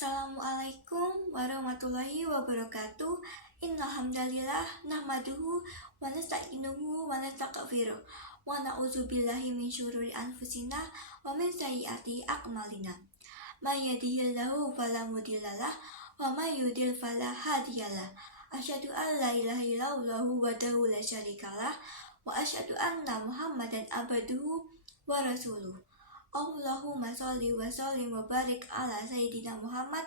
Assalamualaikum warahmatullahi wabarakatuh. Innal hamdalillah nahmaduhu wa nasta'inuhu wa nastaghfiruh wa na'udzubillahi min syururi anfusina wa min sayyiati a'malina. May yahdihillahu fala mudhillalah wa may yudhlil fala hadiyalah. Asyhadu an la ilaha illallah wahdahu la syarikalah wa asyhadu anna Muhammadan abduhu wa rasuluh. Allahumma sholli wa sallim wa barik ala sayyidina Muhammad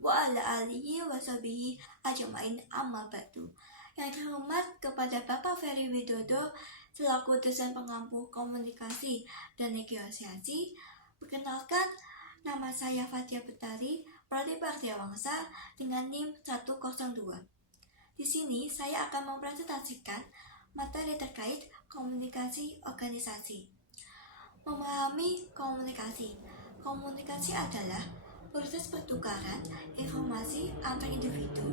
wa ala alihi wa sahbihi ajmain, amma ba'du. Yang terhormat kepada Bapak Ferry Widodo selaku dosen pengampu komunikasi dan negosiasi. Perkenalkan, nama saya Fathia Betari, Prodi Bardewangsa dengan NIM 102. Di sini saya akan mempresentasikan materi terkait komunikasi organisasi. Memahami komunikasi. Komunikasi adalah proses pertukaran informasi antar individu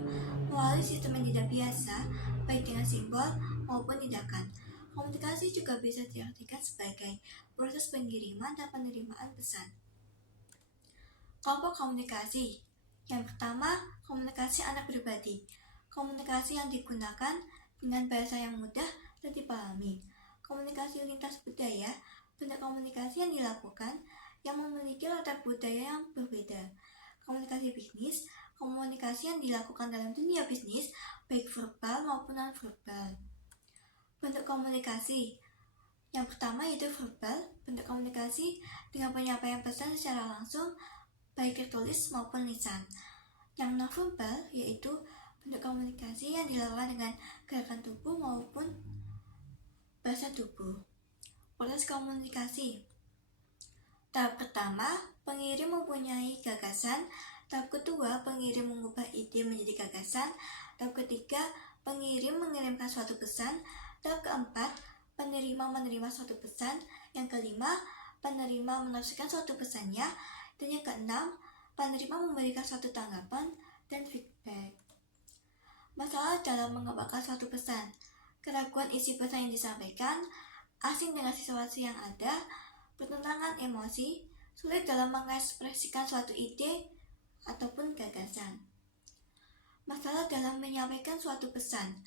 melalui sistem yang tidak biasa, baik dengan simbol maupun tindakan. Komunikasi juga bisa diartikan sebagai proses pengiriman dan penerimaan pesan. Kelompok komunikasi. Yang pertama, komunikasi antar pribadi. Komunikasi yang digunakan dengan bahasa yang mudah dan dipahami. Komunikasi lintas budaya, bentuk komunikasi yang dilakukan yang memiliki latar budaya yang berbeda. Komunikasi bisnis, komunikasi yang dilakukan dalam dunia bisnis, baik verbal maupun non-verbal. Bentuk komunikasi. Yang pertama yaitu verbal, bentuk komunikasi dengan penyampaian pesan secara langsung, baik tertulis maupun lisan. Yang non-verbal yaitu bentuk komunikasi yang dilakukan dengan gerakan tubuh maupun bahasa tubuh. Proses komunikasi. Tahap pertama, pengirim mempunyai gagasan. Tahap kedua, pengirim mengubah ide menjadi gagasan. Tahap ketiga, pengirim mengirimkan suatu pesan. Tahap keempat, penerima menerima suatu pesan. Yang kelima, penerima menafsirkan suatu pesannya. Dan yang keenam, penerima memberikan suatu tanggapan dan feedback. Masalah dalam mengembangkan suatu pesan. Keraguan isi pesan yang disampaikan, asing dengan situasi yang ada, bertentangan emosi, sulit dalam mengekspresikan suatu ide ataupun gagasan. Masalah dalam menyampaikan suatu pesan.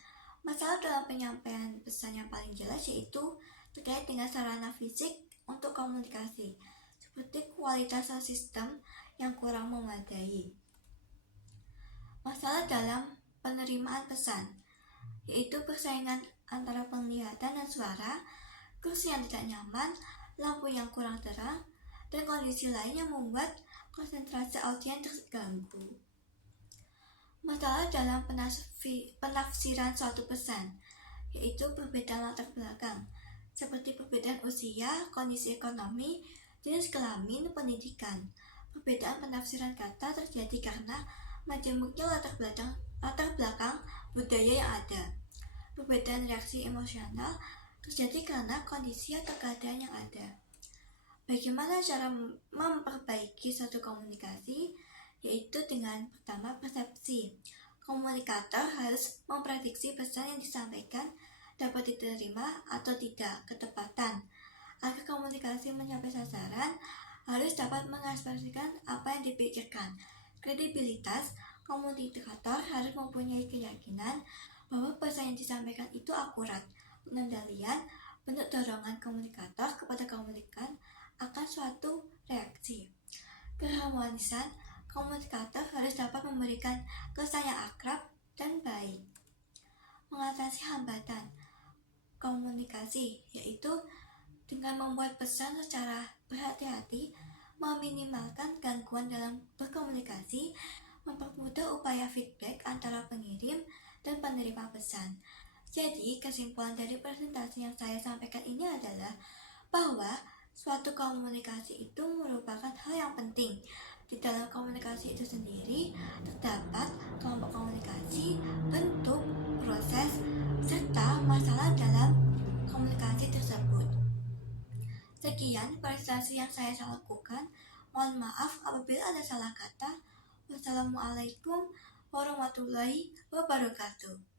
Masalah dalam penyampaian pesan yang paling jelas yaitu terkait dengan sarana fisik untuk komunikasi, seperti kualitas sistem yang kurang memadai. Masalah dalam penerimaan pesan, yaitu persaingan antara penglihatan dan suara, kursi yang tidak nyaman, lampu yang kurang terang, dan kondisi lain yang membuat konsentrasi audiens terganggu. Masalah dalam penafsiran suatu pesan, yaitu perbedaan latar belakang, seperti perbedaan usia, kondisi ekonomi, jenis kelamin, pendidikan. Perbedaan penafsiran kata terjadi karena majemuknya latar belakang budaya yang ada. Perbedaan reaksi emosional terjadi karena kondisi atau keadaan yang ada. Bagaimana cara memperbaiki suatu komunikasi? Yaitu dengan pertama, persepsi. Komunikator harus memprediksi pesan yang disampaikan dapat diterima atau tidak, ketepatan. Agar komunikasi mencapai sasaran, harus dapat mengekspresikan apa yang dipikirkan. Kredibilitas. Komunikator harus mempunyai keyakinan bahwa pesan yang disampaikan itu akurat. Pengendalian, bentuk dorongan komunikator kepada komunikan akan suatu reaksi. Keharmonisan, komunikator harus dapat memberikan kesan yang akrab dan baik. Mengatasi hambatan komunikasi, yaitu dengan membuat pesan secara berhati-hati, meminimalkan gangguan dalam berkomunikasi, mempermudah upaya feedback antara pengirim dan penerima pesan. Jadi, kesimpulan dari presentasi yang saya sampaikan ini adalah bahwa suatu komunikasi itu merupakan hal yang penting. Di dalam komunikasi itu sendiri terdapat kelompok komunikasi, bentuk, proses, serta masalah dalam komunikasi tersebut. Sekian presentasi yang saya lakukan. Mohon maaf apabila ada salah kata. Wassalamualaikum warahmatullahi wabarakatuh.